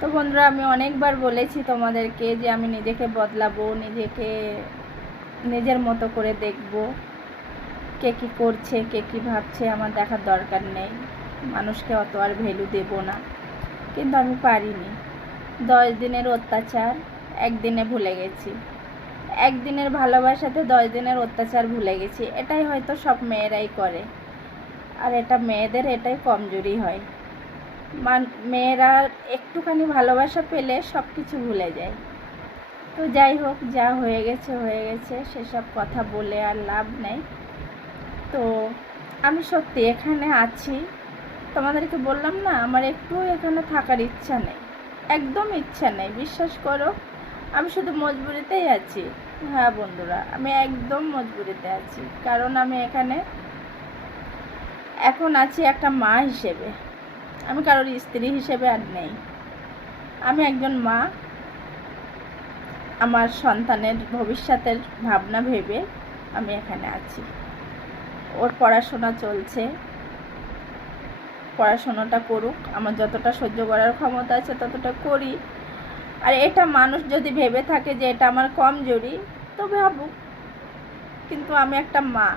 তো বন্ধুরা, আমি অনেকবার বলেছি তোমাদেরকে যে আমি নিজেকে বদলাবো, নিজের মতো করে দেখব। কে কী করছে, কে কী ভাবছে আমার দেখার দরকার নেই। মানুষকে অত আর ভ্যালু দেব না, কিন্তু আমি পারিনি। 10 দিনের অত্যাচার একদিনে ভুলে গেছি, একদিনের ভালোবাসাতে 10 দিনের অত্যাচার ভুলে গেছি। এটাই হয়তো সব মেয়েরাই করে, আর এটা মেয়েদের এটাই কমজোরি হয়। মেয়েরা একটুখানি ভালোবাসা পেলে সব কিছু ভুলে যায়। তো যাই হোক, যা হয়ে গেছে হয়ে গেছে, সেসব কথা বলে আর লাভ নেই। তো আমি সত্যি এখানে আছি, তোমাদেরকে বললাম না, আমার একটু এখানে থাকার ইচ্ছা নেই, একদম ইচ্ছা নেই, বিশ্বাস করো। আমি শুধু মজবুরিতেই আছি। হ্যাঁ বন্ধুরা, আমি একদম মজবুরিতে আছি, কারণ আমি এখানে এখন আছি একটা মা হিসেবে। আমি কারোর স্ত্রী হিসেবে আর নেই। আমি একজন মা। আমার সন্তানের ভবিষ্যতের ভাবনা ভেবে আমি এখানে আছি। ওর পড়াশোনা চলছে, পড়াশোনাটা করুক, আমার যতটা সহ্য করার ক্ষমতা আছে ততটা করি। আর এটা মানুষ যদি ভেবে থাকে যে এটা আমার কমজোরি, তো ভাবুক, কিন্তু আমি একটা মা।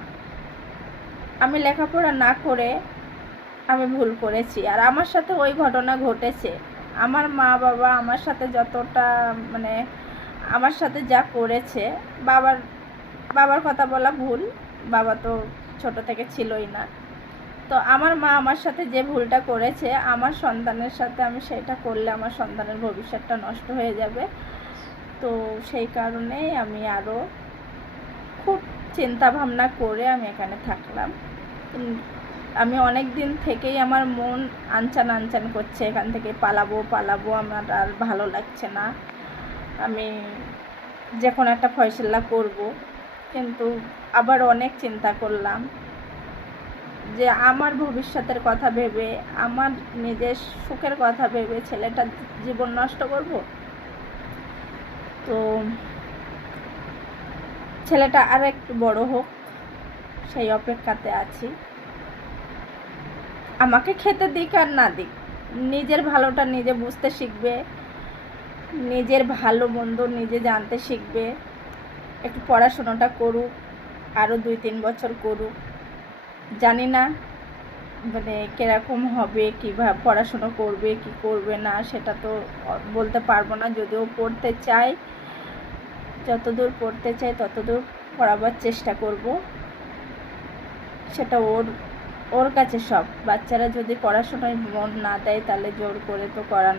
আমি লেখাপড়া না করে আমি ভুল করেছি, আর আমার সাথে ওই ঘটনা ঘটেছে। আমার মা বাবা আমার সাথে যতটা আমার সাথে যা করেছে, বাবার কথা বলা ভুল, বাবা তো ছোট থেকে ছিলই না। তো আমার মা আমার সাথে যে ভুলটা করেছে, আমার সন্তানের সাথে আমি সেটা করলে আমার সন্তানের ভবিষ্যৎটা নষ্ট হয়ে যাবে। তো সেই কারণেই আমি আরও খুব চিন্তা ভাবনা করে আমি এখানে থাকলাম। আমি অনেক দিন থেকেই আমার মন আনচান করছে, এখান থেকে পালাবো, আমার আর ভালো লাগছে না। আমি যে কোনো একটা ফয়সালা করব, কিন্তু আবার অনেক চিন্তা করলাম যে আমার ভবিষ্যতের কথা ভেবে, আমার নিজের সুখের কথা ভেবে ছেলেটার জীবন নষ্ট করব। তো ছেলেটা আর একটু বড় হোক, সেই অপেক্ষাতে আছি। আমাকে খেতে দিক আর না দিক, নিজের ভালোটা নিজে বুঝতে শিখবে, নিজের ভালো মন্দ নিজে জানতে শিখবে। একটু পড়াশোনাটা করুক, আরও 2-3 বছর করুক। জানি না কীরকম হবে, কীভাবে পড়াশুনো করবে কি করবে না, সেটা তো বলতে পারবো না। যদিও পড়তে চাই, যতদূর পড়তে চাই ততদূর পড়াবার চেষ্টা করব। সেটা ওর কাছে সব। বাচ্চারা যদি পড়াশোনায় মন না দেয়, তাহলে জোর করে তো করানো